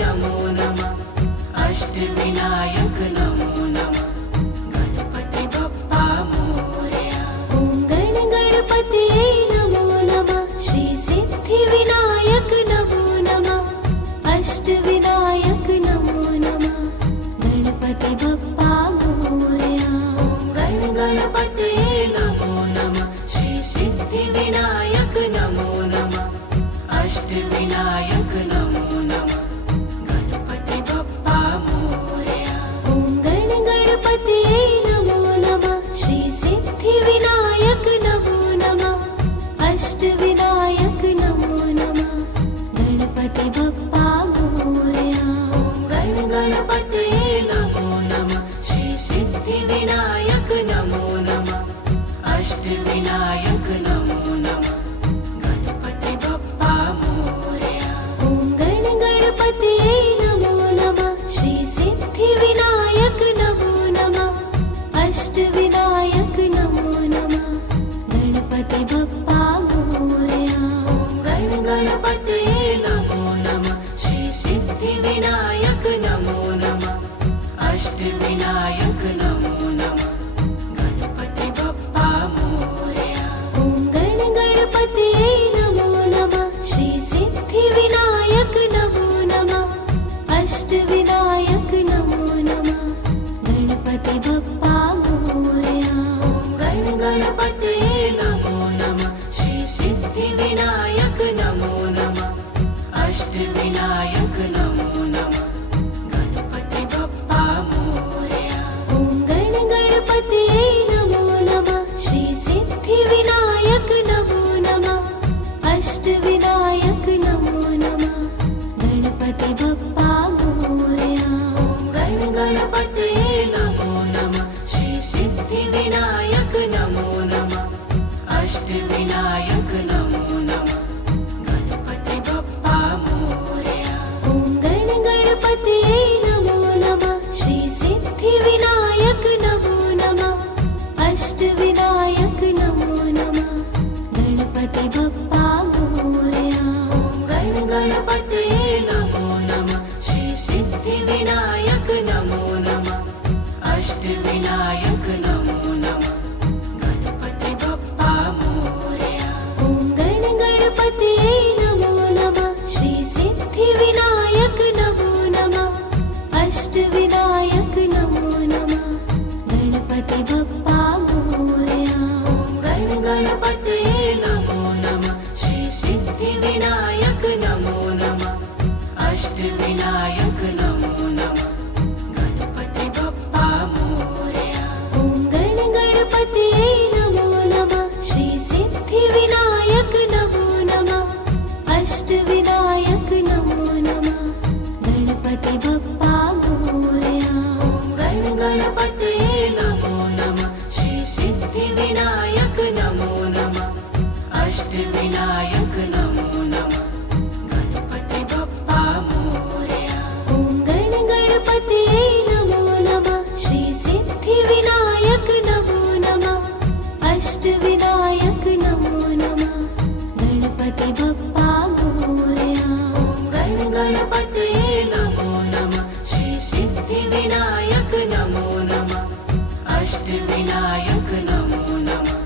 नमो नमः अष्टविनायक नमो नमः गणपति बप्पा मोरया। ॐ गणपतये नमो नमः श्री सिद्धिविनायक नमो नमः अष्टविनायक नमो नमः गणपति बप्पा मोरया। ॐ गणपतये नमो नमः श्री सिद्धिविनायक नमो नमः अष्टविनायक नमो नमः गणपति बप्पा मोरया। ॐ गणपतये नमो नमः श्री सिद्धिविनायक नमो नमः अष्टविनायक नमो नमः गणपति बप्पा मोरया। ॐ गणपतये नमो नमः श्री सिद्धिविनायक नमो नमः अष्टविनायक नमो नमः गणपति बप्पा मोरया। ॐ गणपतये नमो नमः श्री सिद्धिविनायक नमो नमः अष्टविनायक नमो नमः गणपति बप्पा मोरया। ॐ गणपतये नमो नमः श्री सिद्धिविनायक नमो नमः अष्टविनायक नमो नमः गणपति बप्पा मोरया। ॐ गणपतये नमो नमः श्री सिद्धिविनायक नमो नमः अष्टविनायक नमो नमः गणपति बप्पा मोरया। ॐ गणपतये नमो नमः श्री सिद्धिविनायक नमो नमः अष्टविनायक नमो नमः गणपति बप्पा मोरया। ॐ गणपतये नमो नमः श्री सिद्धिविनायक नमो नमः अष्टविनायक नमो नमः गणपति बप्पा मोरया। ॐ गणपतये नमो नमः श्री सिद्धिविनायक नमो नमः अष्टविनायक नमो नमः गणपति बप्पा मोरया। ॐ गणपतये नमो नमः श्री सिद्धिविनायक नमो नमः अष्टविनायक नमो नमः गणपति बप्पा मोरया। ॐ गणपतये नमो नमः श्री सिद्धिविनायक नमो नमः अष्टविनायक नमो नमः गणपति बप्पा मोरया। ॐ गणपतये नमो नमः श्री सिद्धिविनायक नमो नमः अष्टविनायक नमो नमः गणपति बप्पा मोरया। ॐ गणपतये नमो नमः श्री सिद्धिविनायक नमो नमः अष्टविनायक नमो नमः गणपति बप्पा मोरया। ॐ गणपतये नमो नमः श्री सिद्धिविनायक नमो नमः अष्टविनायक नमो नमः गणपति बप्पा मोरया। ॐ गणपतये नमो नमः श्री सिद्धिविनायक नमो नमः अष्टविनायक नमो नमः गणपति बप्पा मोरया। ॐ गणपतये नमो नमः श्री सिद्धिविनायक नमो नमः अष्टविनायक नमो नमः गणपति बप्पा मोरया। ॐ गणपतये नमो नमः श्री सिद्धिविनायक नमो नमः अष्टविनायक नमो नमः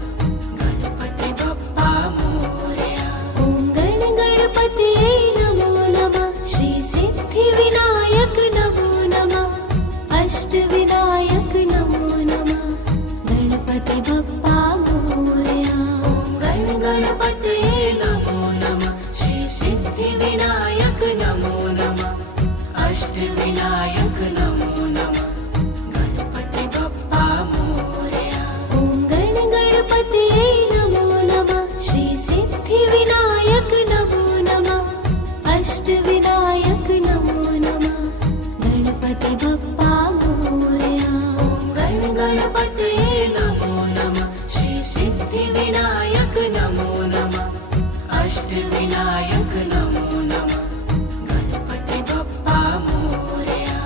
गणपति बप्पा मोरया। ॐ गणपतये नमो नमः श्री सिद्धिविनायक नमो नमः अष्टविनायक नमो नमः गणपति बप्पा मोरया। ॐ गणपतये नमो नमः श्री सिद्धिविनायक नमो नमः अष्टविनायक नमो नमः गणपति बप्पा मोरया। ॐ गणपतये नमो नमः श्री सिद्धिविनायक नमो नमः अष्टविनायक नमो नमः गणपति बप्पा मोरया। ॐ गणपतये नमो नमः श्री सिद्धिविनायक नमो नमः अष्टविनायक नमो नमः गणपति बप्पा मोरया।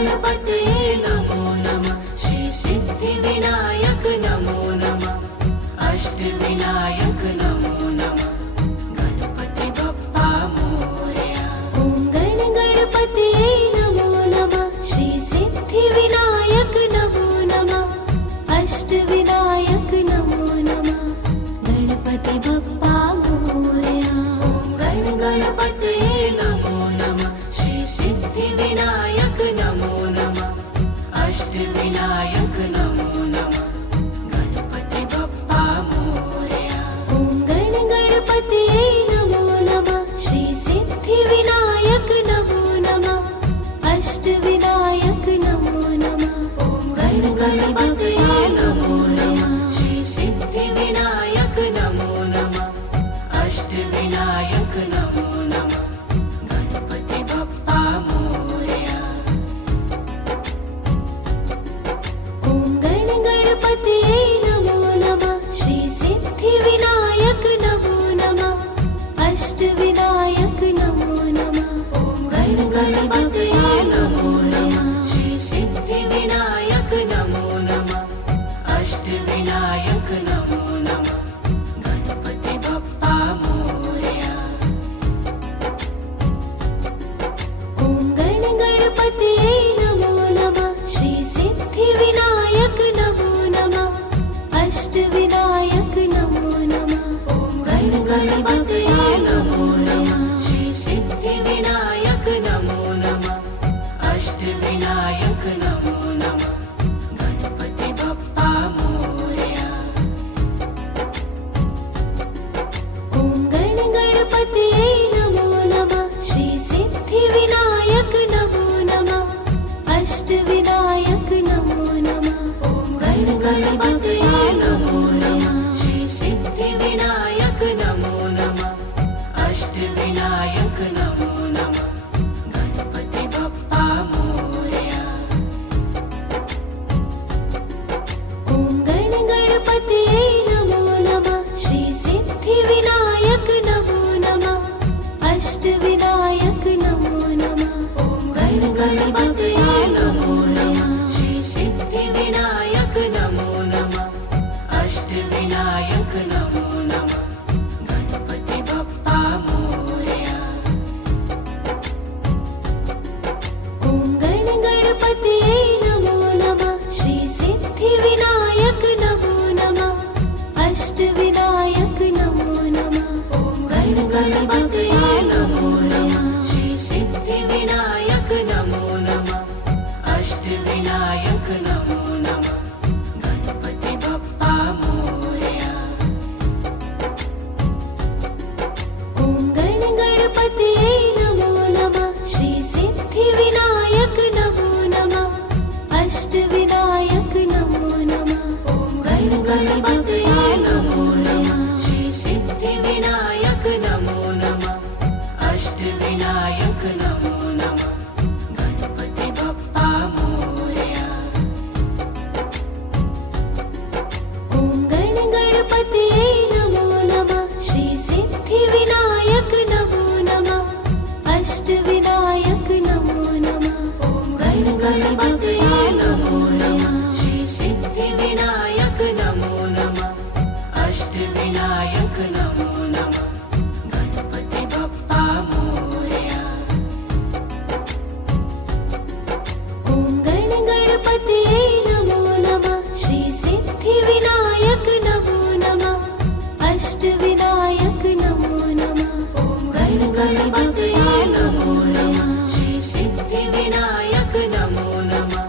गणपतये नमो नमः श्री सिद्धिविनायक नमो नमः अष्टविनायक नमो नमः गणपति बप्पा मोरया ॐ गणपतये नमो नमः श्री सिद्धिविनायक नमो नमः अष्टविनायक नमो नमः गणपति बप्पा मोरया ॐ गणपतये नमो नमः श्री सिद्धिविनायक नमो नमः अष्टविनायक नमो नमः गणपति बप्पा मोरया ॐ गणपतये नमो नमः श्री सिद्धिविनायक नमो नमः अष्टविनायक नमो नमः ॐ गणपतये नमो नमः श्री सिद्धिविनायक नमो नमः अष्टविनायक नमो नमः गणपति बप्पा मोरया ॐ गणपतये नमो नमः श्री सिद्धिविनायक नमो नमः अष्टविनायक नमो नमः ॐ गणपतये नमो नमः श्री सिद्धिविनायक नमो नमः अष्टविनायक नमो नमः गणपति बप्पा मोरया ॐ गणपतये नमो नमः श्री सिद्धिविनायक नमो नमः अष्टविनायक नमो नमः ॐ गणपतये नमो नमः श्री सिद्धिविनायक नमो नमः अष्टविनायक नमो नमः गणपति बप्पा मोरया ॐ गणपतये नमो नमः श्री सिद्धिविनायक नमो नमः अष्टविनायक नमो नमः ॐ गणपतये नमो नमः श्री सिद्धिविनायक नमो नमः अष्टविनायक नमो नमः गणपति बप्पा मोरया ॐ गणपतये नमो नमः श्री सिद्धिविनायक नमो नमः अष्टविनायक नमो नमः ॐ गणपतये नमो नमः श्री सिद्धिविनायक नमो नमः अष्टविनायक नमो नमः गणपति बप्पा मोरया ॐ गणपतये नमो नमः श्री सिद्धिविनायक नमो नमः अष्टविनायक नमो नमः ॐ गणपतये नमो नमः श्री सिद्धिविनायक नमो नमः अष्टविनायक नमो नमः गणपति बप्पा मोरया ॐ गणपतये नमो नमः श्री सिद्धिविनायक नमो नमः अष्टविनायक नमो नमः ॐ गणपतये नमो नमः श्री सिद्धिविनायक नमो नमः अष्टविनायक नमो नमः गणपति बप्पा मोरया ॐ गणपतये नमो नमः श्री सिद्धिविनायक नमो नमः अष्टविनायक नमो नमः ॐ गणपतये नमो नमः श्री सिद्धिविनायक नमो नमः अष्टविनायक नमो नमः गणपति बप्पा मोरया ॐ गणपतये नमो नमः श्री सिद्धिविनायक नमो नमः अष्टविनायक नमो नमः ॐ गणपतये नमो नमः श्री सिद्धिविनायक नमो नमः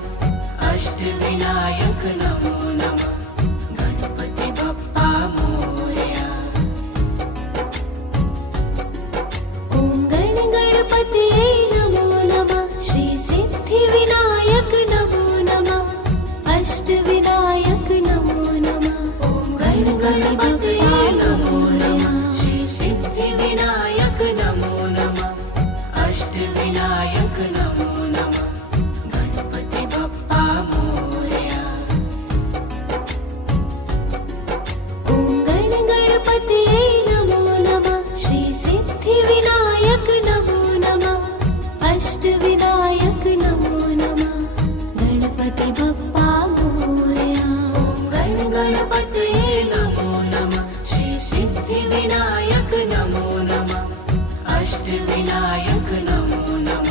गणपति बप्पा मोरया। ॐ गणपतये नमो नमः श्री सिद्धिविनायक नमो नमः अष्टविनायक नमो नमः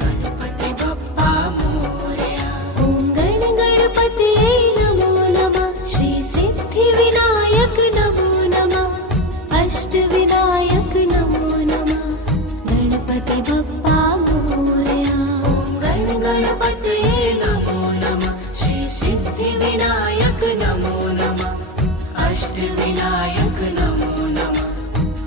गणपति बप्पा मोरया। ॐ गणपतये नमो नमः श्री सिद्धिविनायक नमो नमः अष्टविनायक नमो नमः गणपति बप्पा मोरया। ॐ गणपतये नमो नमः श्री सिद्धिविनायक नमो नमः अष्टविनायक नमो नमः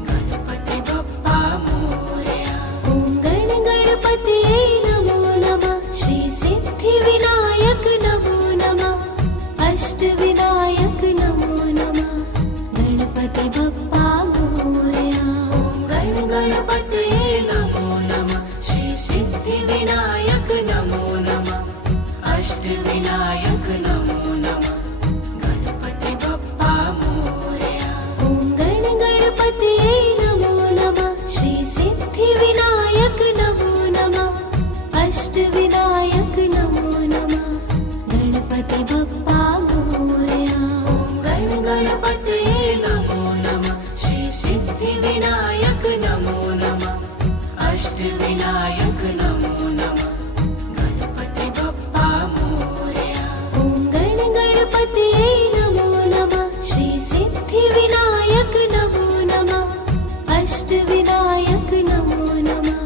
गणपति बप्पा मोरया। ॐ गणपतये नमो नमः श्री सिद्धिविनायक नमो नमः अष्टविनायक नमो नमः गणपति बप्पा मोरया। ॐ गणपतये नमो नमः श्री सिद्धिविनायक नमो नमः अष्टविनायक नमो नमः गणपति बप्पा मोरया। ॐ गणपतये नमो नमः श्री सिद्धिविनायक नमो नमः अष्टविनायक नमो नमः गणपति बप्पा मोरया। ॐ गणपतये नमो नमः श्री सिद्धिविनायक नमो नमः अष्टविनायक नमो नमः गणपति बप्पा मोरया। ॐ गणपतये नमो नमः श्री सिद्धिविनायक नमो नमः अष्टविनायक नमो नमः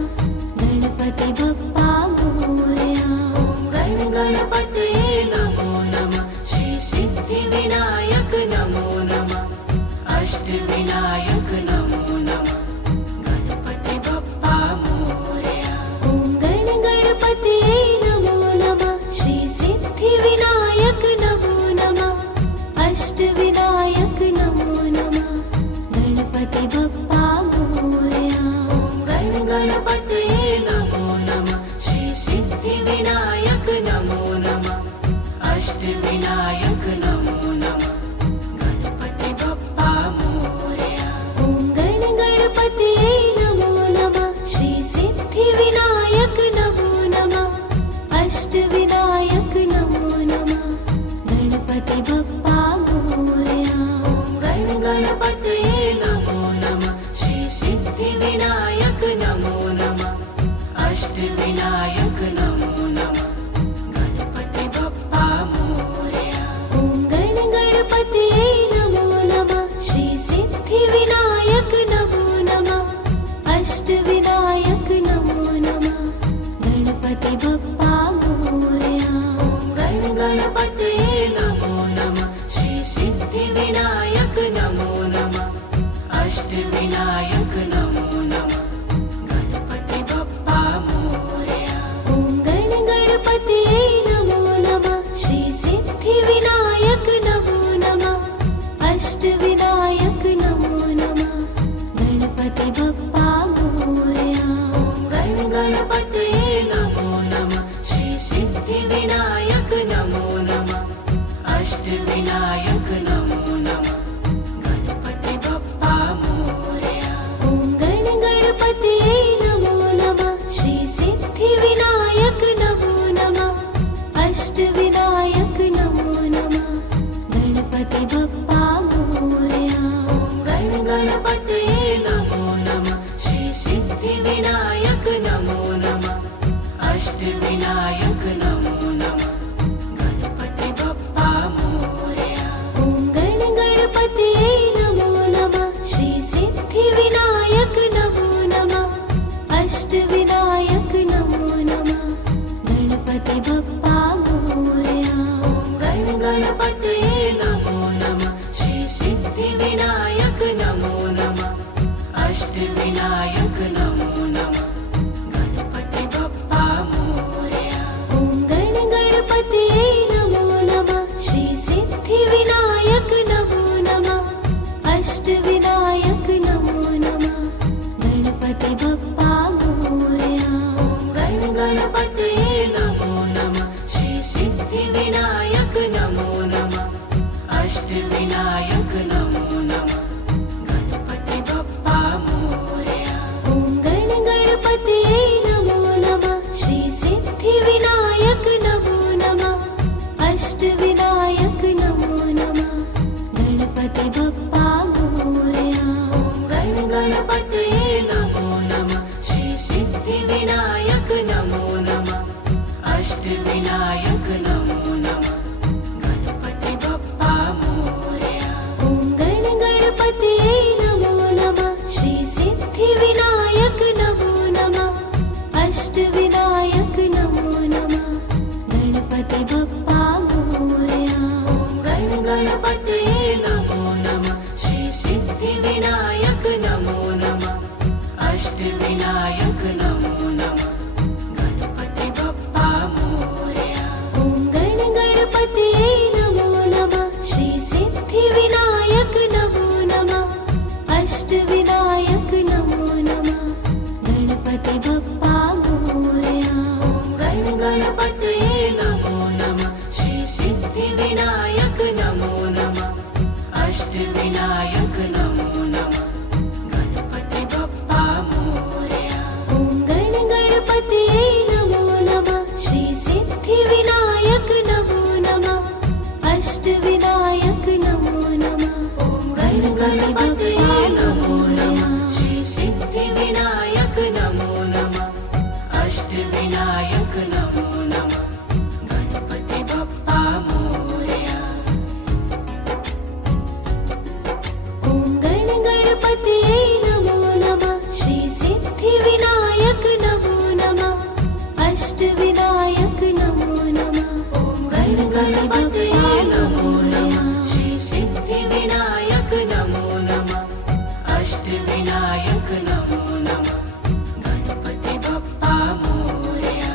गणपति बप्पा मोरया। ॐ गणपतये नमो नमः श्री सिद्धिविनायक नमो नमः अष्टविनायक नमो नमः गणपति बप्पा मोरया। ॐ गणपतये नमो नमः श्री सिद्धिविनायक नमो नमः अष्टविनायक नमो नमः गणपति बप्पा मोरया। ॐ गणपतये नमो नमः श्री सिद्धिविनायक नमो नमः अष्टविनायक नमो नमः गणपति बप्पा मोरया। ॐ गणपतये नमो नमः श्री सिद्धिविनायक नमो नमः अष्टविनायक नमो नमः गणपति बप्पा मोरया। ॐ गणपतये नमो नमः श्री सिद्धिविनायक नमो नमः अष्टविनायक नमो नमः अष्टविनायक नमो नमः गणपति बप्पा मोरया ॐ गण गणपतये नमो नमः श्री सिद्धिविनायक नमो नमः अष्टविनायक नमो नमः गणपति बप्पा मोरया ॐ गण गणपतये नमो नमः श्री सिद्धिविनायक नमो नमः अष्टविनायक नमो नमः गणपति बप्पा मोरया ॐ गण गणपतये नमो नमः श्री सिद्धिविनायक नमो नमः अष्टविनायक नमो नमः गणपति बप्पा मोरया ॐ गण गणपतये नमो नमः श्री सिद्धिविनायक नमो नमः अष्टविनायक नमो नमः गणपति बप्पा मोरया ॐ गण गणपतये नमो नमः श्री सिद्धिविनायक नमो नमः अष्टविनायक नमो नमः ॐ गण गणपतये नमो नमः श्री सिद्धिविनायक नमो नमः अष्टविनायक नमो नमः गणपति बप्पा मोरया ॐ गण गणपतये नमो नमः श्री सिद्धिविनायक नमो नमः अष्टविनायक नमो नमः ॐ गण गणपतये नमो नमः श्री सिद्धिविनायक नमो नमः अष्टविनायक नमो नमः गणपति बप्पा मोरया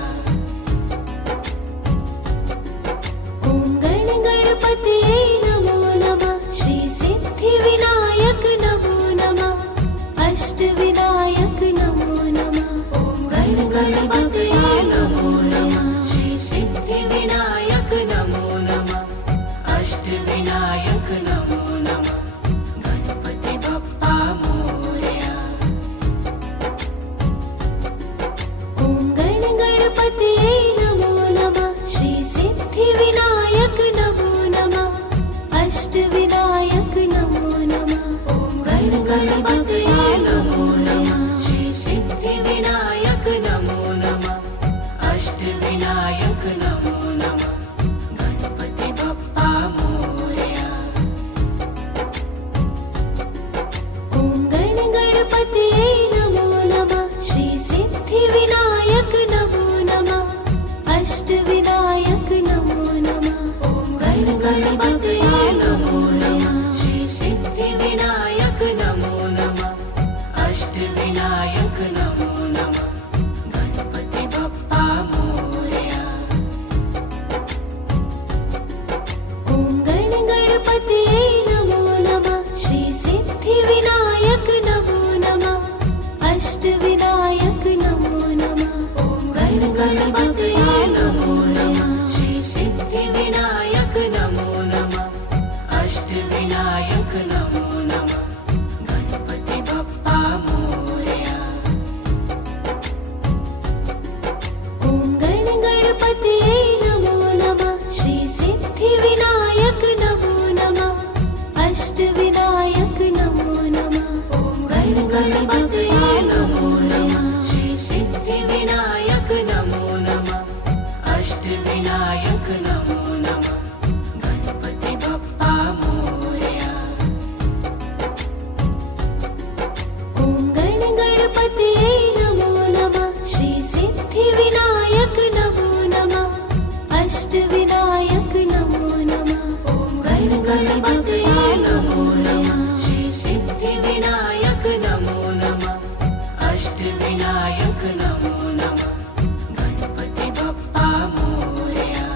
ॐ गण गणपतये नमो नमः श्री सिद्धिविनायक नमो नमः अष्टविनायक नमो नमः ॐ गण गणपतये नमो नमः श्री सिद्धिविनायक नमो नमः अष्टविनायक नमो नमः गणपति बप्पा मोरया ॐ गण गणपतये नमो नमः श्री सिद्धिविनायक नमो नमः अष्टविनायक नमो नमः ॐ गण गणपतये नमो नमः श्री सिद्धिविनायक नमो नमः अष्टविनायक नमो नमः गणपति बप्पा मोरया ॐ गण गणपतये नमो नमः श्री सिद्धिविनायक नमो नमः अष्टविनायक नमो नमः ॐ गण गणपतये नमो नमः श्री सिद्धिविनायक नमो नमः अष्टविनायक नमो नमः गणपति बप्पा मोरया ॐ गण गणपतये नमो नमः श्री सिद्धिविनायक नमो नमः अष्टविनायक नमो नमः ॐ गण गणपतये नमो नमः श्री सिद्धिविनायक नमो नमः अष्टविनायक नमो नमः गणपति बप्पा मोरया ॐ गण गणपतये नमो नमः श्री सिद्धिविनायक नमो नमः अष्टविनायक नमो नमः ॐ गण गणपतये नमो नमः श्री सिद्धिविनायक नमो नमः अष्टविनायक नमो नमः गणपति बप्पा मोरया ॐ गण गणपतये नमो नमः श्री सिद्धिविनायक नमो नमः अष्टविनायक नमो नमः ॐ गण गणपतये नमो नमः श्री सिद्धिविनायक नमो नमः अष्टविनायक नमो नमः गणपति बप्पा मोरया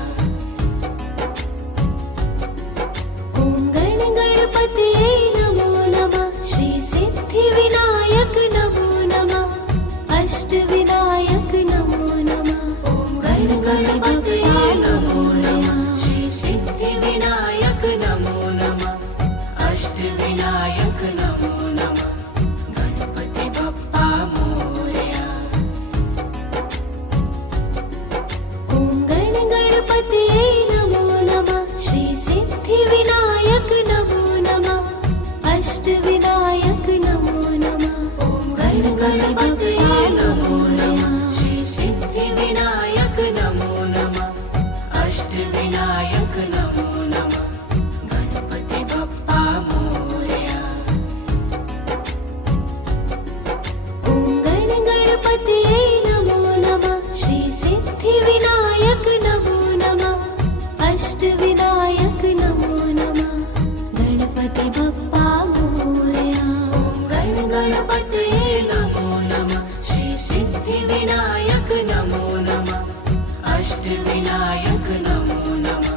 सिद्धिविनायक नमो नमः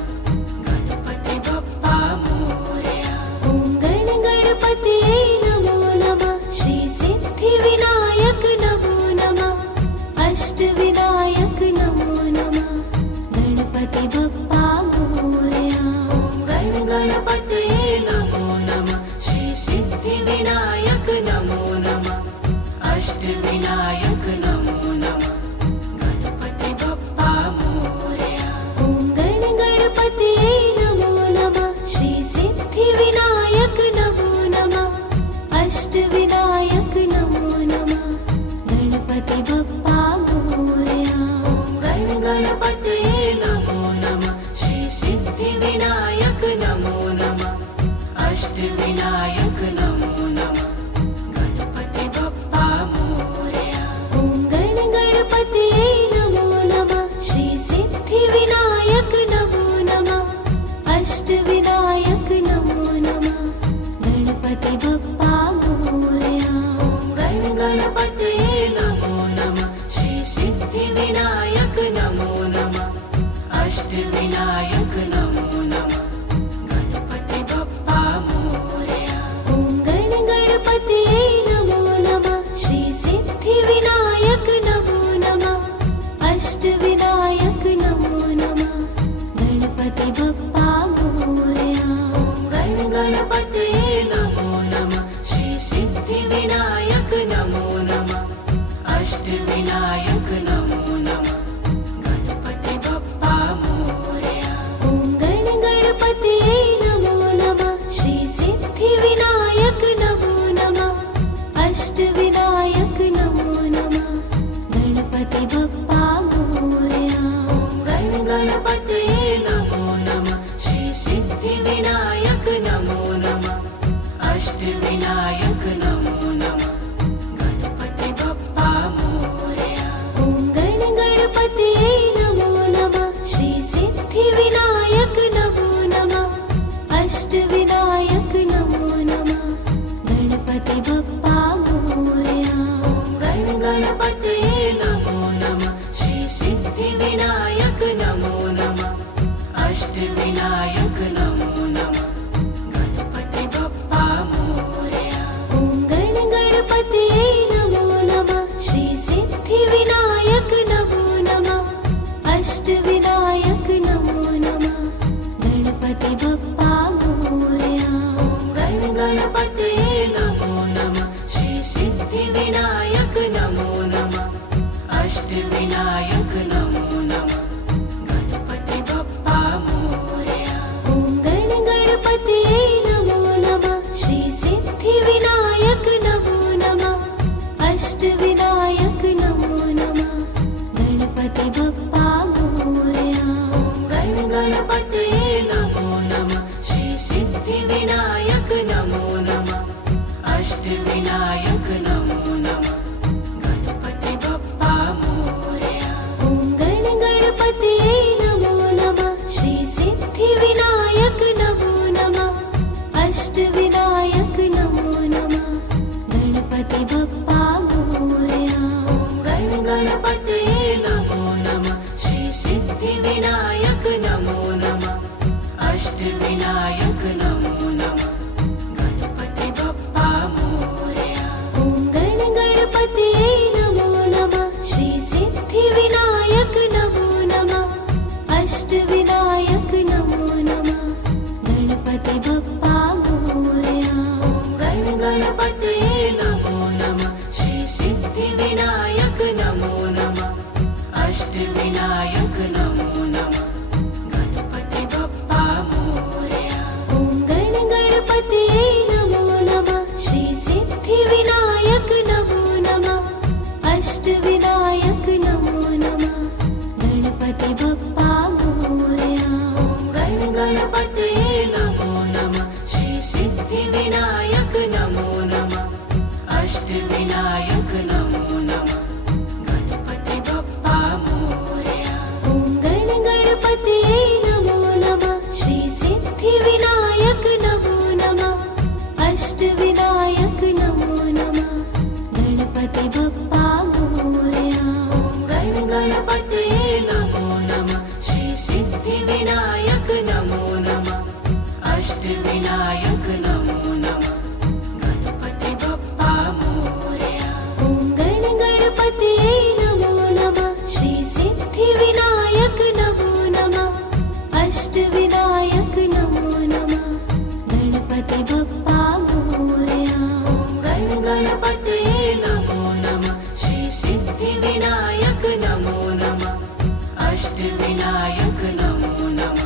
गणपति बप्पा मोरया ॐ गण गणपतये नमो नमः श्री सिद्धिविनायक नमो नमः अष्टविनायक नमो नमः गणपति बप्पा मोरया ॐ गण गणपतये नमो नमः श्री सिद्धिविनायक नमो नमः अष्टविनायक नमो नमः गणपति बप्पा मोरया ॐ गण गणपतये नमो नमः श्री सिद्धिविनायक नमो नमः अष्टविनायक नमो नमः गणपति बप्पा मोरया ॐ गण गणपतये नमो नमः श्री सिद्धिविनायक नमो नमः अष्टविनायक नमो नमः गणपति बप्पा मोरया ॐ गण गणपतये नमो नमः श्री सिद्धिविनायक नमो नमः अष्टविनायक नमो नमः गणपति बप्पा मोरया ॐ गण गणपतये नमो नमः श्री सिद्धिविनायक नमो नमः अष्टविनायक नमो नमः गणपति बप्पा मोरया ॐ गण गणपतये नमो नमः श्री सिद्धिविनायक नमो नमः अष्टविनायक नमो नमः गणपति बप्पा मोरया ॐ गण गणपतये नमो नमः श्री सिद्धिविनायक नमो नमः अष्टविनायक नमो नमः गणपति बप्पा मोरया ॐ गण गणपतये नमो नमः श्री सिद्धिविनायक नमो नमः अष्टविनायक नमो नमः गणपति बप्पा मोरया ॐ गण गणपतये नमो नमः श्री सिद्धिविनायक नमो नमः अष्टविनायक नमो नमः गणपति बप्पा मोरया ॐ गण गणपतये नमो नमः श्री सिद्धिविनायक नमो नमः अष्टविनायक नमो नमः गणपति बप्पा मोरया ॐ गण गणपतये नमो नमः श्री सिद्धिविनायक नमो नमः अष्टविनायक नमो नमः गणपति बप्पा मोरया ॐ गण गणपतये नमो नमः श्री सिद्धिविनायक नमो नमः अष्टविनायक नमो नमः गणपति बप्पा मोरया ॐ गण गणपतये नमो नमः श्री सिद्धिविनायक नमो नमः अष्टविनायक नमो नमः गणपति बप्पा मोरया ॐ गण गणपतये नमो नमः श्री सिद्धिविनायक नमो नमः अष्टविनायक नमो नमः गणपति बप्पा मोरया ॐ गण गणपतये नमो नमः श्री सिद्धिविनायक नमो नमः अष्टविनायक नमो नमः गणपति बप्पा मोरया ॐ गण गणपतये नमो नमः श्री सिद्धिविनायक नमो नमः अष्टविनायक नमो नमः गणपति बप्पा मोरया ॐ गण गणपतये नमो नमः श्री सिद्धिविनायक नमो नमः अष्टविनायक नमो नमः गणपति बप्पा मोरया ॐ गण गणपतये नमो नमः श्री सिद्धिविनायक नमो नमः अष्टविनायक नमो नमः गणपति बप्पा मोरया ॐ गण गणपतये नमो नमः श्री सिद्धिविनायक नमो नमः अष्टविनायक नमो नमः गणपति बप्पा मोरया सिद्धिविनायक नमो नमः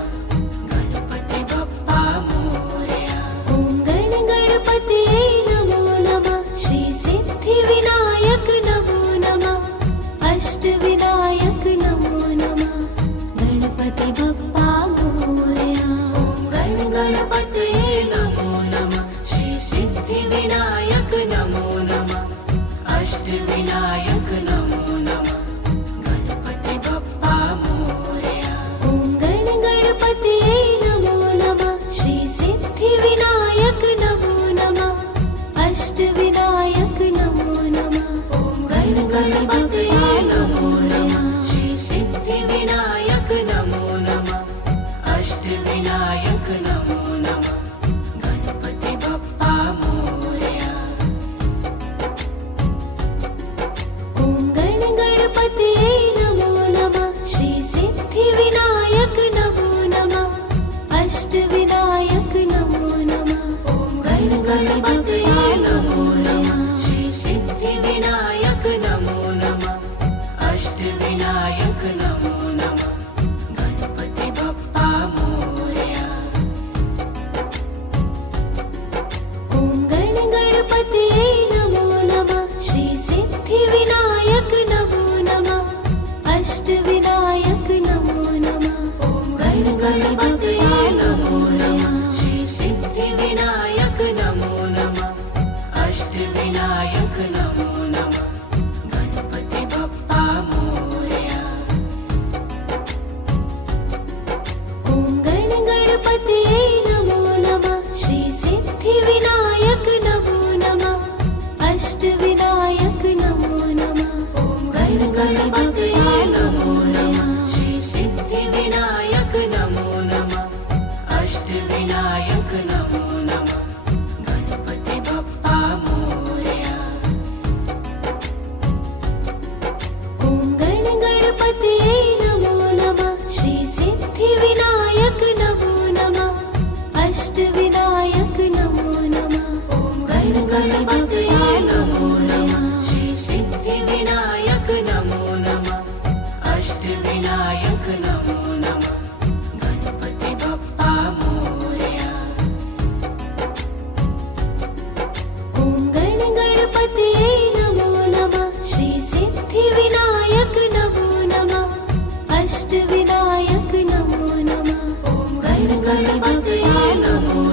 गणपति बप्पा मोरया ॐ गण गणपतये नमो नमः श्री सिद्धिविनायक नमो नमः अष्टविनायक नमो नमः गणपति बप्पा मोरया ॐ गण गणपतये नमो नमः श्री सिद्धिविनायक नमो नमः अष्टविनायक नमो नमः गणपति बप्पा मोरया ॐ गण गणपतये नमो नमः श्री सिद्धिविनायक नमो नमः अष्टविनायक नमो नमः ॐ गण गणपतये नमो नमः श्री सिद्धिविनायक नमो नमः अष्टविनायक नमो नमः गणपति बप्पा मोरया ॐ गण गणपतये नमो नमः श्री सिद्धिविनायक नमो नमः अष्टविनायक नमो नमः ॐ गण गणपतये नमो नमः श्री सिद्धिविनायक नमो नमः अष्टविनायक नमो नमः गणपति बप्पा मोरया ॐ गण गणपतये नमो नमः श्री सिद्धिविनायक नमो नमः अष्टविनायक नमो नमः ॐ गण गणपतये नमो नमः श्री सिद्धिविनायक नमो नमः अष्टविनायक नमो नमः गणपति बप्पा मोरया ॐ गण गणपतये नमो नमः श्री सिद्धिविनायक नमो नमः अष्टविनायक नमो नमः ॐ गण गणपतये नमो नमः श्री सिद्धिविनायक नमो नमः अष्टविनायक नमो नमः गणपति बप्पा मोरया ॐ गण गणपतये नमो नमः श्री सिद्धिविनायक नमो नमः अष्टविनायक नमो नमः ॐ गण गणपतये नमो नमः श्री सिद्धिविनायक नमो नमः अष्टविनायक नमो नमः गणपति बप्पा मोरया ॐ गण गणपतये नमो नमः श्री सिद्धिविनायक नमो नमः अष्टविनायक नमो नमः ॐ गण गणपतये नमो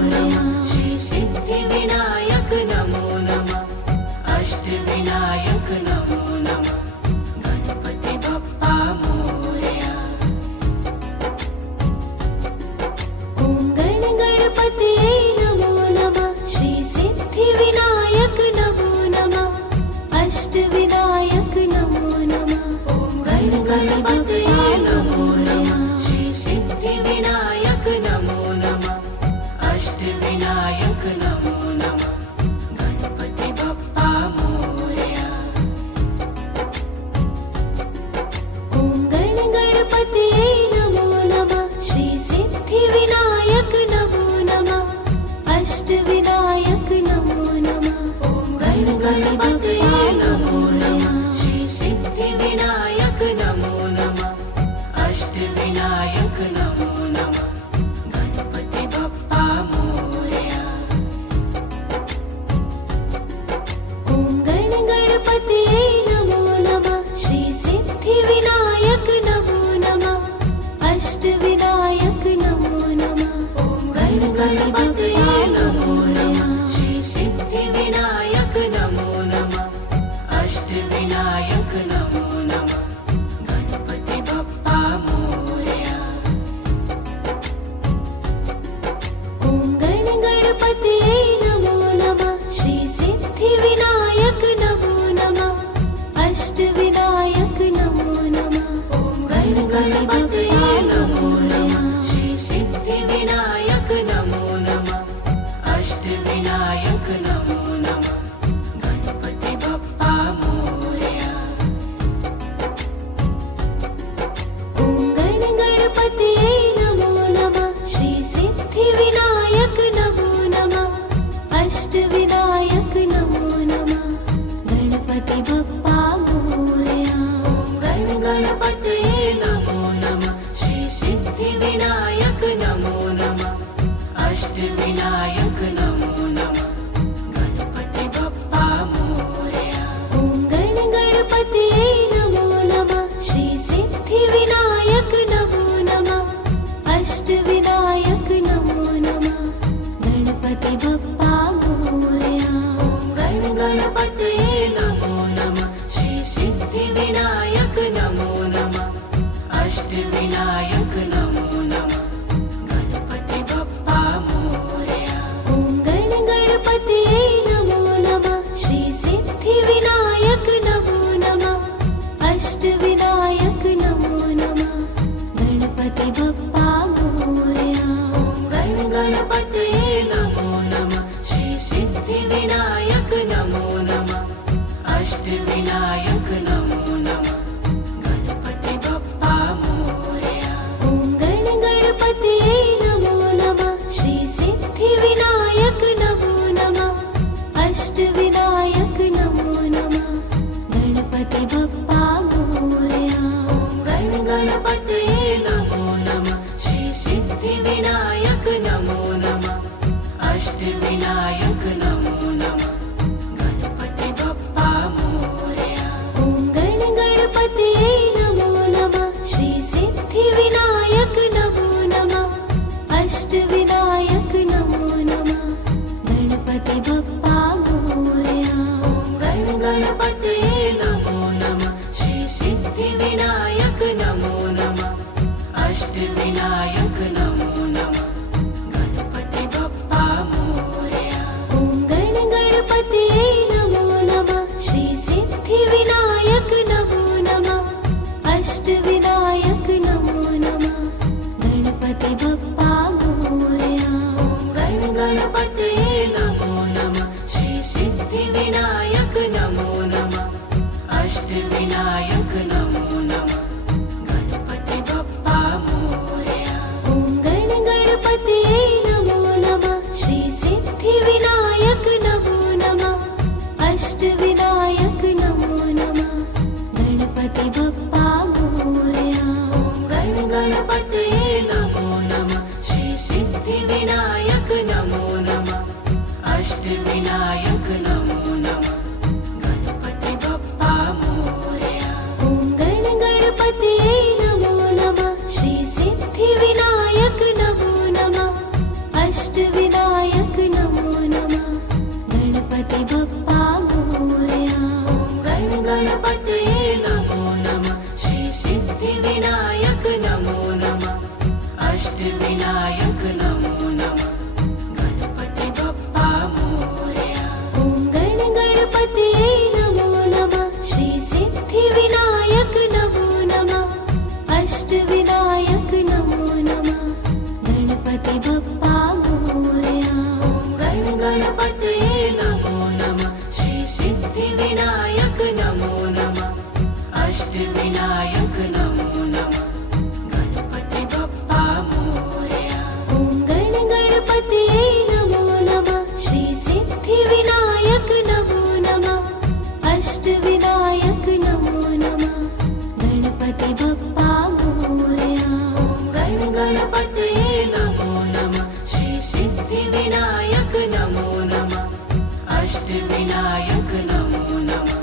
गणपतये नमो नमः श्री सिद्धिविनायक नमो नमः अष्टविनायक नमो नमः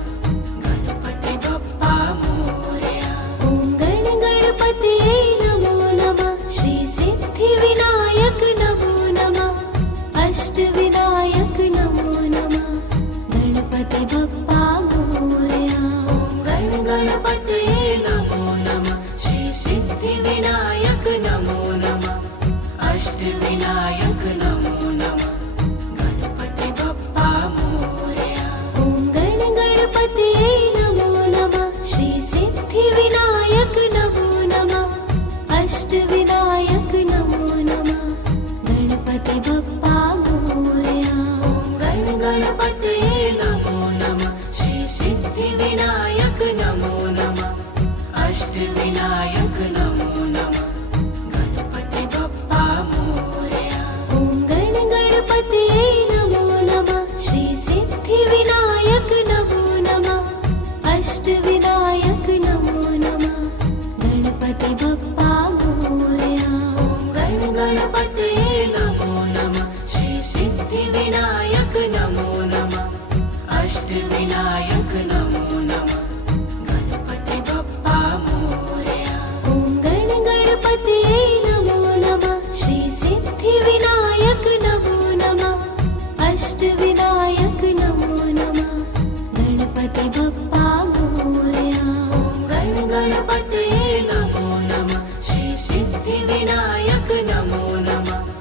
गणपति बप्पा मोरया ॐ गणपतये नमो नमः श्री सिद्धिविनायक नमो नमः अष्टविनायक नमो नमः गणपति बप्पा मोरया ॐ गणपतये नमो नमः श्री सिद्धिविनायक नमो नमः अष्टविनायक नमो नमः गणपति बप्पा मोरया ॐ गणपतये नमो नमः श्री सिद्धिविनायक नमो नमः अष्टविनायक नमो नमः गणपति बप्पा मोरया ॐ गणपतये नमो नमः श्री सिद्धिविनायक नमो नमः अष्टविनायक नमो नमः गणपति बप्पा मोरया ॐ गणपतये नमो नमः श्री सिद्धिविनायक नमो नमः अष्टविनायक नमो नमः गणपति बप्पा मोरया ॐ गणपतये नमो नमः श्री सिद्धिविनायक नमो नमः अष्टविनायक नमो नमः गणपति बप्पा मोरया ॐ गणपतये नमो नमः श्री सिद्धिविनायक नमो नमः अष्टविनायक नमो नमः गणपति बप्पा मोरया ॐ गणपतये नमो नमः श्री सिद्धिविनायक नमो नमः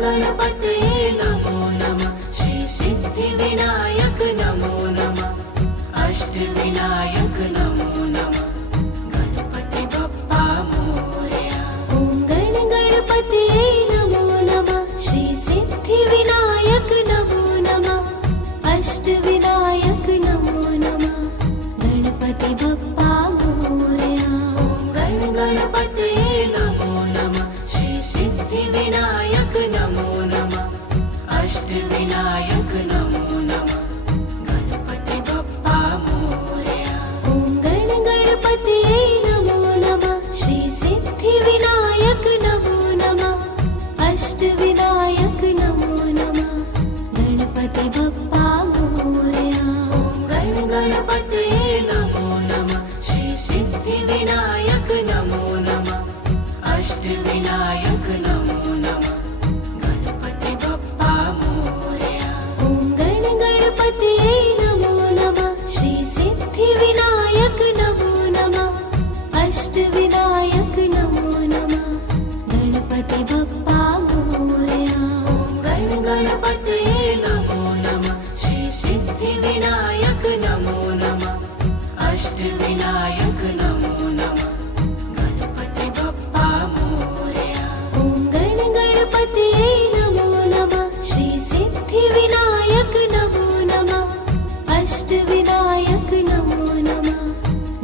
गणपतये नमो नमः श्री सिद्धिविनायक नमो नमः अष्टविनायक नमो नमः गणपति बप्पा मोरया। ॐ गणपतये नमो नमः श्री सिद्धिविनायक नमो नमः अष्टविनायक नमो नमः गणपति बप्पा मोरया। ॐ गणपतये नमो नमः श्री सिद्धिविनायक नमो नमः अष्टविनायक नमो नमः गणपति बप्पा मोरया। ॐ गणपतये नमो नमः श्री सिद्धिविनायक नमो नमः अष्टविनायक नमो नमः गणपति बप्पा मोरया। ॐ गणपतये नमो नमः श्री सिद्धिविनायक नमो नमः अष्टविनायक नमो नमः गणपति बप्पा मोरया। ॐ गणपतये नमो नमः श्री सिद्धिविनायक नमो नमः अष्टविनायक नमो नमः गणपति बप्पा मोरया। ॐ गणपतये नमो नमः श्री सिद्धिविनायक नमो नमः अष्टविनायक नमो नमः गणपति बप्पा मोरया। ॐ गणपतये नमो नमः श्री सिद्धिविनायक नमो नमः अष्टविनायक नमो नमः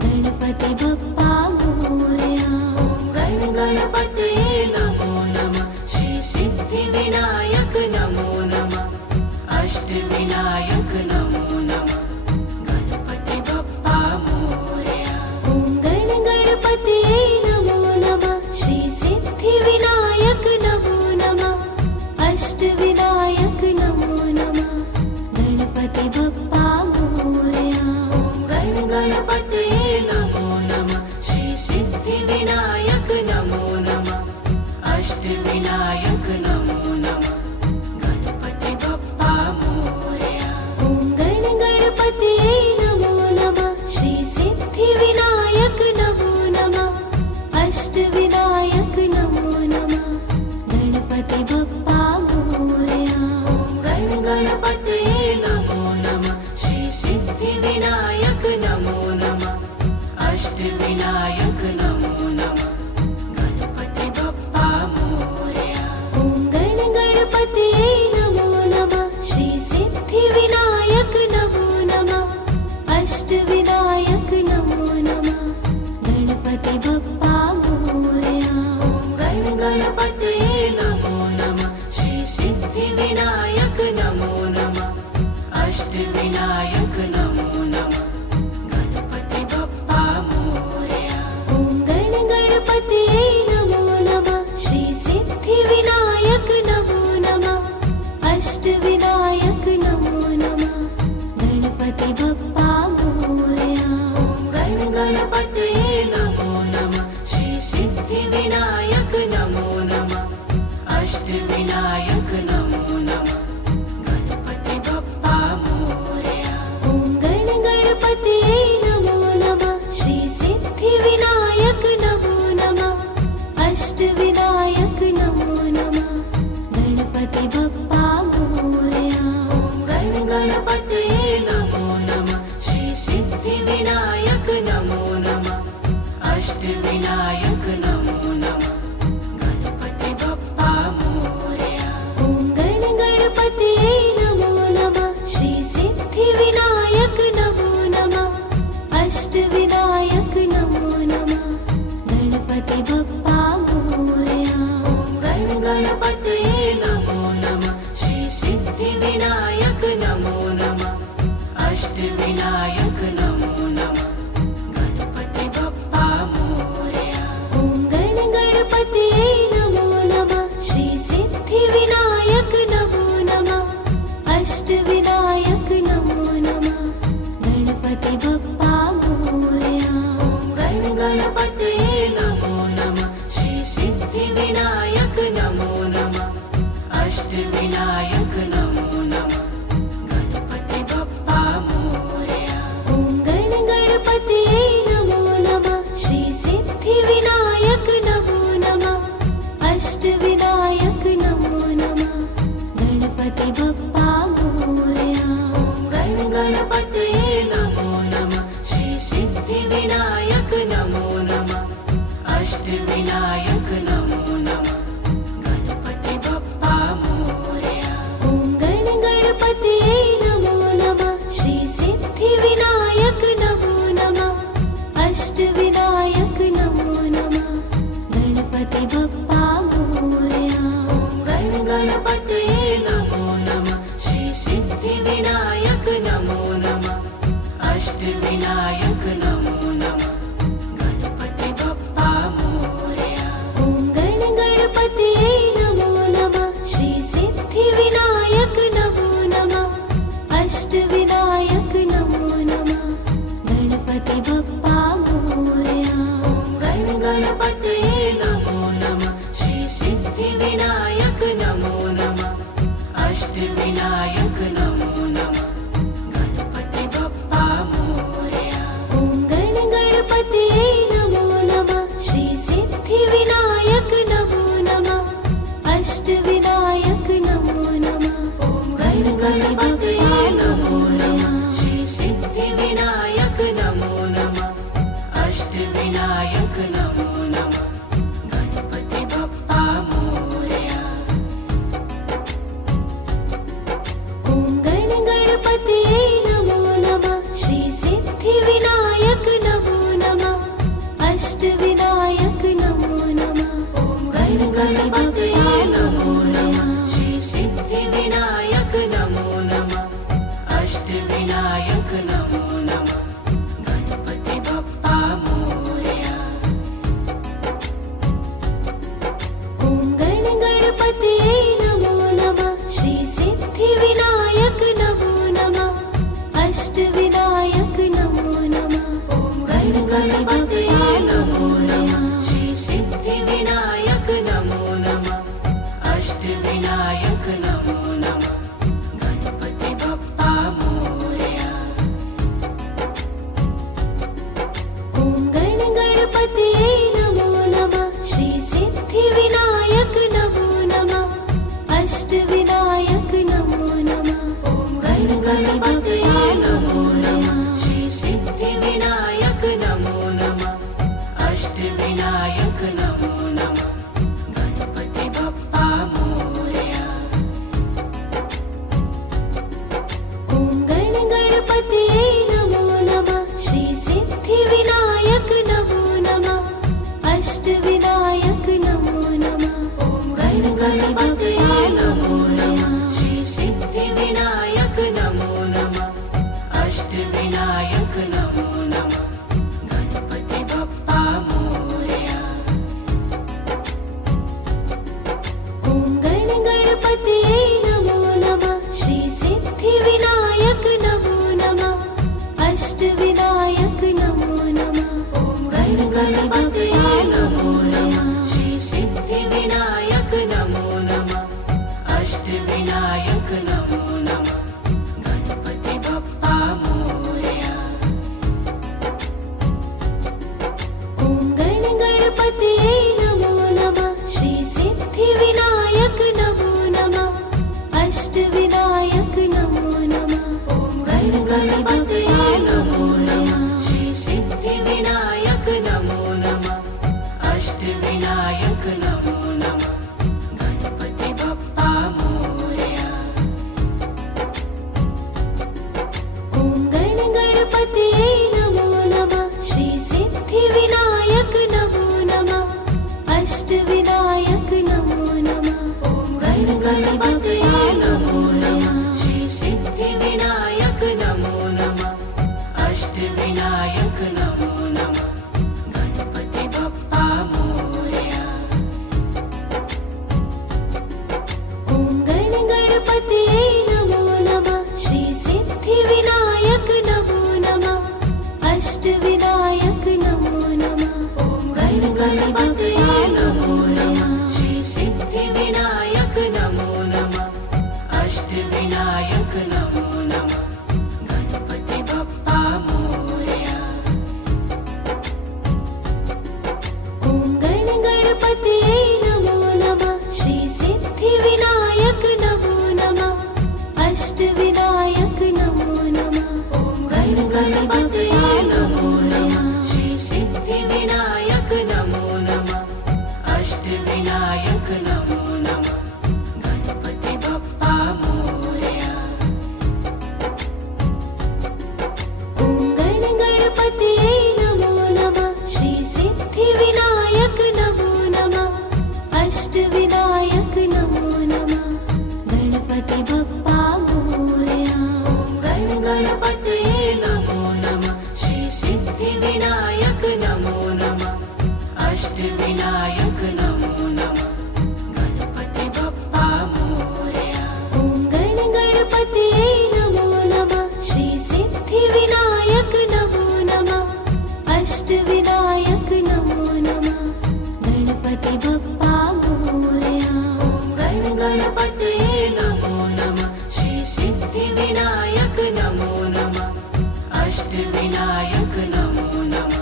गणपति बप्पा मोरया। ॐ गणपतये नमो नमः श्री सिद्धिविनायक नमो नमः अष्टविनायक नमो नमः गणपति बप्पा मोरया। ॐ गणपतये नमो नमः श्री सिद्धिविनायक नमो नमः अष्टविनायक नमो नमः गणपति बप्पा मोरया। ॐ गणपतये नमो नमः श्री सिद्धिविनायक नमो नमः अष्टविनायक नमो नमः गणपति बप्पा मोरया। ॐ गणपतये नमो नमः श्री सिद्धिविनायक नमो नमः अष्टविनायक नमो नमः गणपति बप्पा मोरया। ॐ गणपतये नमो नमः श्री सिद्धिविनायक नमो नमः अष्टविनायक नमो नमः गणपति बप्पा मोरया। ॐ गणपतये नमो नमः श्री सिद्धिविनायक नमो नमः अष्टविनायक नमो नमः गणपति बप्पा मोरया। ॐ गणपतये नमो नमः श्री सिद्धिविनायक नमो नमः अष्टविनायक नमो नमः गणपति बप्पा मोरया। ॐ गणपतये नमो नमः श्री सिद्धिविनायक नमो नमः अष्टविनायक नमो नमः गणपति बप्पा मोरया। ॐ गणपतये नमो नमः श्री सिद्धिविनायक नमो नमः अष्टविनायक नमो नमः गणपति बप्पा मोरया। ॐ गणपतये नमो नमः श्री सिद्धिविनायक नमो नमः अष्टविनायक नमो नमः गणपति बप्पा मोरया। ॐ गणपतये नमो नमः श्री सिद्धिविनायक नमो नमः अष्टविनायक नमो नमः गणपति बप्पा मोरया। ॐ गणपतये नमो नमः श्री सिद्धिविनायक नमो नमः अष्टविनायक नमो नमः गणपति बप्पा मोरया ॐ गणपतये नमो नमः श्री सिद्धिविनायक नमो नमः अष्टविनायक नमो नमः गणपति बप्पा मोरया ॐ गणपतये नमो नमः श्री सिद्धिविनायक नमो नमः अष्टविनायक नमो नमः गणपति बप्पा मोरया ॐ गणपतये नमो नमः श्री सिद्धिविनायक नमो नमः अष्टविनायक नमो नमः ॐ गणपतये नमो नमः श्री सिद्धिविनायक नमो नमः अष्टविनायक नमो नमः गणपति बप्पा मोरया ॐ गणपतये नमो नमः श्री सिद्धिविनायक नमो नमः अष्टविनायक नमो नमः ॐ गणपतये नमो नमः श्री सिद्धिविनायक नमो नमः अष्टविनायक नमो नमः गणपति बप्पा मोरया ॐ गणपतये नमो नमः श्री सिद्धिविनायक नमो नमः अष्टविनायक नमो नमः ॐ गणपतये नमो नमः श्री सिद्धिविनायक नमो नमः अष्टविनायक नमो नमः गणपति बप्पा मोरया ॐ गणपतये नमो नमः श्री सिद्धिविनायक नमो नमः अष्टविनायक नमो नमः ॐ गणपतये नमो नमः श्री सिद्धिविनायक नमो नमः अष्टविनायक नमो नमः गणपति बप्पा मोरया ॐ गणपतये नमो नमः श्री सिद्धिविनायक नमो नमः अष्टविनायक नमो नमः ॐ गणपतये नमो नमः श्री सिद्धिविनायक नमो नमः अष्टविनायक नमो नमः गणपति बप्पा मोरया ॐ गणपतये नमो नमः श्री सिद्धिविनायक नमो नमः अष्टविनायक नमो नमः ॐ गणपतये नमो नमः श्री सिद्धिविनायक नमो नमः अष्टविनायक नमो नमः गणपति बप्पा मोरया ॐ गणपतये नमो नमः श्री सिद्धिविनायक नमो नमः अष्टविनायक नमो नमः ॐ गणपतये नमो नमः श्री सिद्धिविनायक नमो नमः अष्टविनायक नमो नमः गणपति बप्पा मोरया ॐ गणपतये नमो नमः श्री सिद्धिविनायक नमो नमः अष्टविनायक नमो नमः ॐ गणपतये नमो नमः श्री सिद्धिविनायक नमो नमः अष्टविनायक नमो नमः गणपति बप्पा मोरया ॐ गणपतये नमो नमः श्री सिद्धिविनायक नमो नमः अष्टविनायक नमो नमः ॐ गणपतये नमो नमः श्री सिद्धिविनायक नमो नमः गणपतये नमो नमः श्री सिद्धिविनायक नमो नमः अष्टविनायक नमो नमः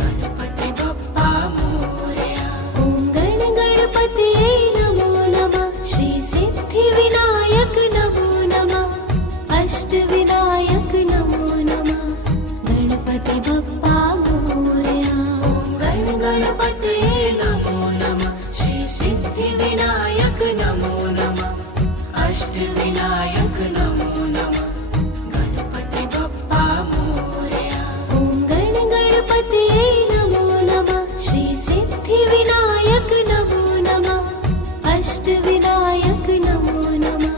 गणपति बप्पा मोरया ॐ गणपतये नमो नमः श्री सिद्धिविनायक नमो नमः अष्टविनायक नमो नमः गणपति बप्पा मोरया गणपतये नमो नमः श्री सिद्धिविनायक नमो नमः अष्टविनायक नमो नमः गणपति बप्पा मोरया ॐ गणपतये नमो नमः श्री सिद्धिविनायक नमो नमः अष्टविनायक नमो नमः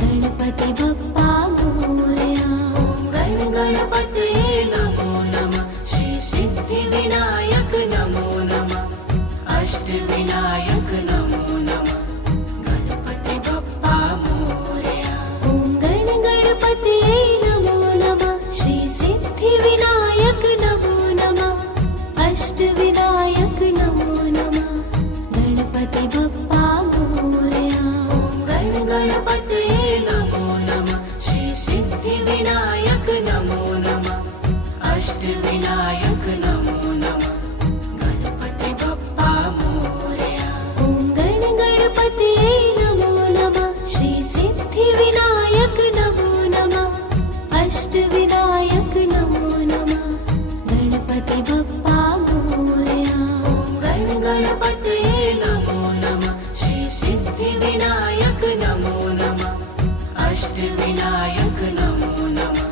गणपति बप्पा मोरया गणपतये नमो नमः श्री सिद्धिविनायक नमो नमः अष्टविनायक नमो नमः गणपति बप्पा मोरया ॐ गणपतये नमो नमः श्री सिद्धिविनायक नमो नमः अष्टविनायक नमो नमः गणपति बप्पा मोरया गणपतये नमो नमः श्री सिद्धिविनायक नमो नमः अष्टविनायक नमो नमः गणपति बप्पा मोरया ॐ गणपतये नमो नमः श्री सिद्धिविनायक नमो नमः अष्टविनायक नमो नमः गणपति बप्पा मोरया गणपतये नमो नमः श्री सिद्धिविनायक नमो नमः अष्टविनायक नमो नमः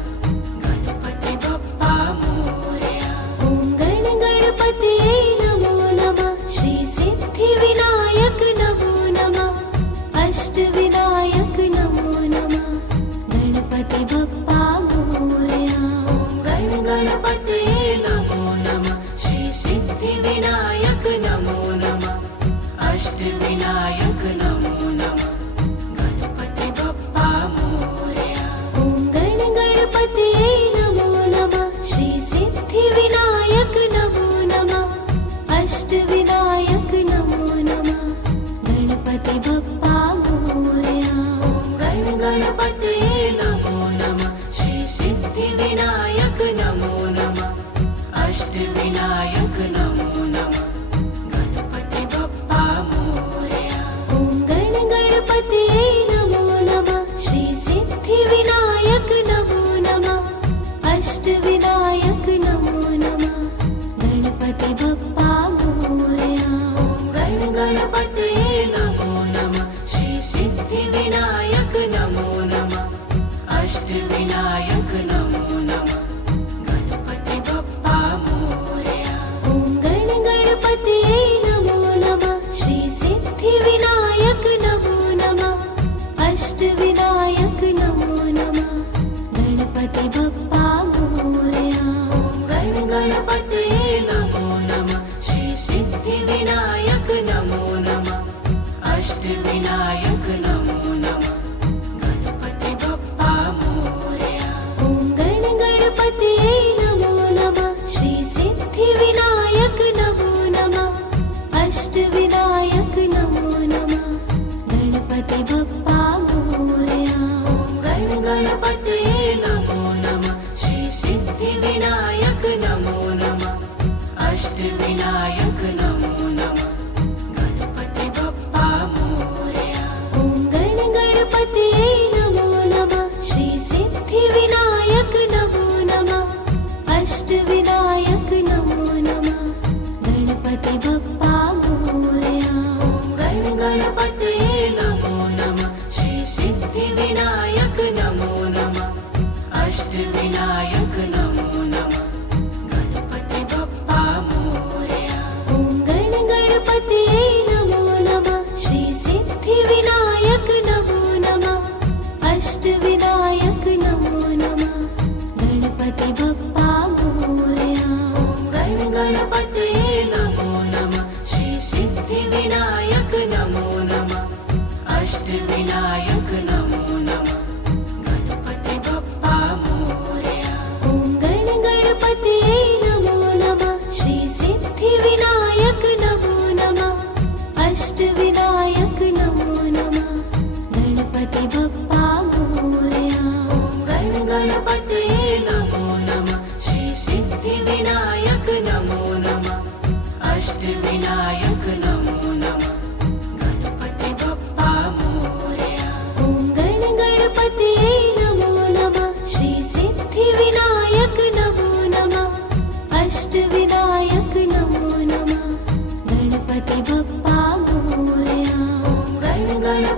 गणपति बप्पा मोरया ॐ गणपतये नमो नमः श्री सिद्धिविनायक नमो नमः अष्टविनायक नमो नमः गणपति बप्पा मोरया गणपतये नमो नमः श्री सिद्धिविनायक नमो नमः अष्टविनायक नमो नमः गणपति बप्पा मोरया ॐ गणपतये नमो नमः श्री सिद्धिविनायक नमो नमः अष्टविनायक नमो नमः गणपति बप्पा मोरया गणपतये नमो नमः श्री सिद्धिविनायक नमो नमः अष्टविनायक नमो नमः गणपति बप्पा मोरया ॐ गणपतये नमो नमः श्री सिद्धिविनायक नमो नमः अष्टविनायक नमो नमः गणपति बप्पा मोरया गणपतये नमो नमः श्री सिद्धिविनायक नमो नमः अष्टविनायक नमो नमः गणपति बप्पा मोरया ॐ गणपतये नमो नमः श्री सिद्धिविनायक नमो नमः अष्टविनायक नमो नमः गणपति बप्पा मोरया गणपतये नमो नमः श्री सिद्धिविनायक नमो नमः अष्टविनायक नमो नमः गणपति बप्पा मोरया ॐ गणपतये नमो नमः श्री सिद्धिविनायक नमो नमः अष्टविनायक नमो नमः गणपति बप्पा मोरया गणपतये नमो नमः श्री सिद्धिविनायक नमो नमः अष्टविनायक नमो नमः गणपति बप्पा मोरया ॐ गणपतये नमो नमः श्री सिद्धिविनायक नमो नमः अष्टविनायक नमो नमः गणपति बप्पा मोरया गणपतये नमो नमः श्री सिद्धिविनायक नमो नमः अष्टविनायक नमो नमः गणपति बप्पा मोरया ॐ गणपतये नमो नमः श्री सिद्धिविनायक नमो नमः अष्टविनायक नमो नमः गणपति बप्पा मोरया गणपतये नमो नमः श्री सिद्धिविनायक नमो नमः अष्टविनायक नमो नमः गणपति बप्पा मोरया ॐ गणपतये नमो नमः श्री सिद्धिविनायक नमो नमः अष्टविनायक नमो नमः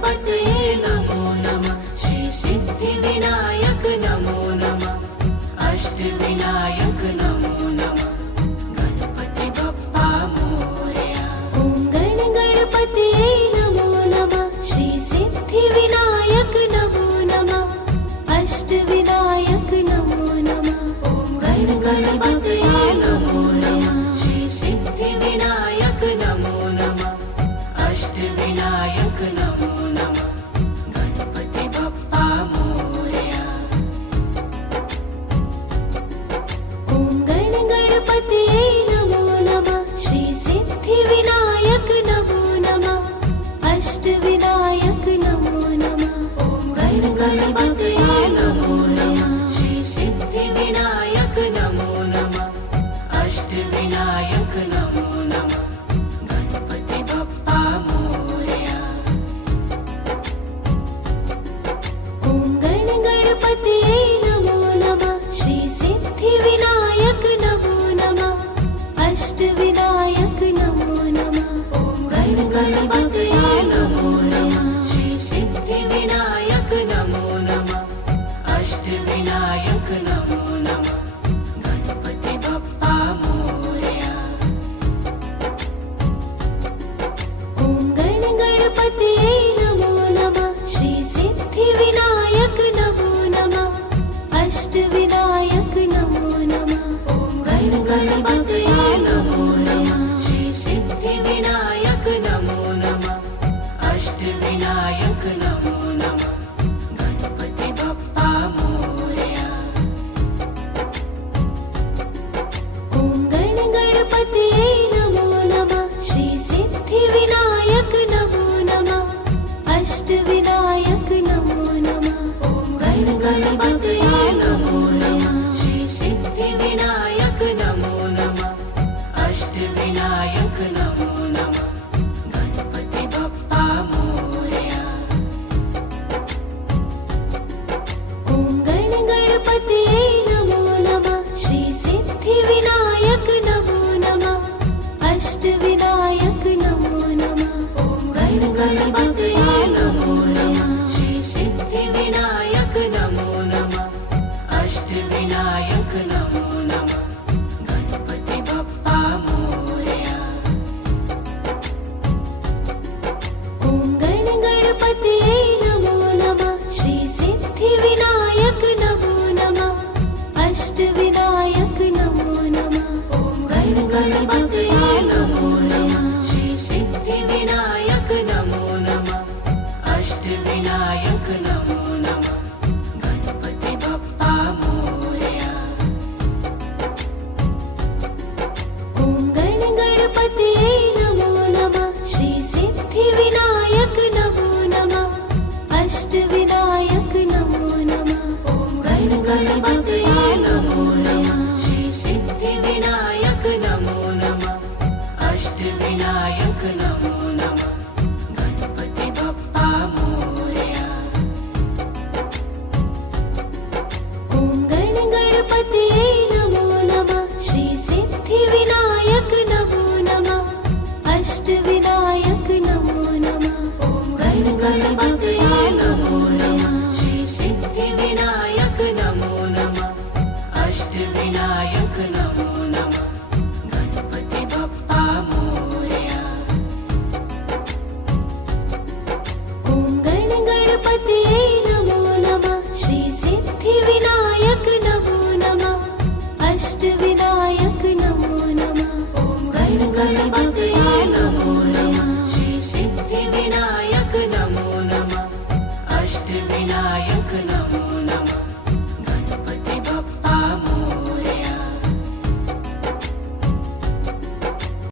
गणपतये नमो नमः श्री सिद्धिविनायक नमो नमः अष्टविनायक नमो नमः गणपति बप्पा मोरया ॐ गणपतये नमो नमः श्री सिद्धिविनायक नमो नमः अष्टविनायक नमो नमः ॐ गणपतये नमो नमः श्री सिद्धिविनायक नमो नमः अष्टविनायक नमो नमः गणपति बप्पा मोरया ॐ गणपतये नमो नमः श्री सिद्धिविनायक नमो नमः अष्टविनायक नमो नमः ॐ गणपतये नमो नमः श्री सिद्धिविनायक नमो नमः अष्टविनायक नमो नमः गणपति बप्पा मोरया ॐ गणपतये नमो नमः श्री सिद्धिविनायक नमो नमः अष्टविनायक नमो नमः ॐ गणपतये नमो नमः श्री सिद्धिविनायक नमो नमः अष्टविनायक नमो नमः गणपति बप्पा मोरया ॐ गणपतये नमो नमः श्री सिद्धिविनायक नमो नमः अष्टविनायक नमो नमः ॐ गणपतये नमो नमः श्री सिद्धिविनायक नमो नमः अष्टविनायक नमो नमः गणपति बप्पा मोरया ॐ गणपतये नमो नमः श्री सिद्धिविनायक नमो नमः अष्टविनायक नमो नमः ॐ गणपतये नमो नमः श्री सिद्धिविनायक नमो नमः अष्टविनायक नमो नमः गणपति बप्पा मोरया ॐ गणपतये नमो नमः श्री सिद्धिविनायक नमो नमः अष्टविनायक नमो नमः ॐ गणपतये नमो नमः श्री सिद्धिविनायक नमो नमः अष्टविनायक नमो नमः गणपति बप्पा मोरया ॐ गणपतये नमो नमः श्री सिद्धिविनायक नमो नमः अष्टविनायक नमो नमः ॐ गणपतये नमो नमः श्री सिद्धिविनायक नमो नमः अष्टविनायक नमो नमः गणपति बप्पा मोरया ॐ गणपतये नमो नमः श्री सिद्धिविनायक नमो नमः अष्टविनायक नमो नमः ॐ गणपतये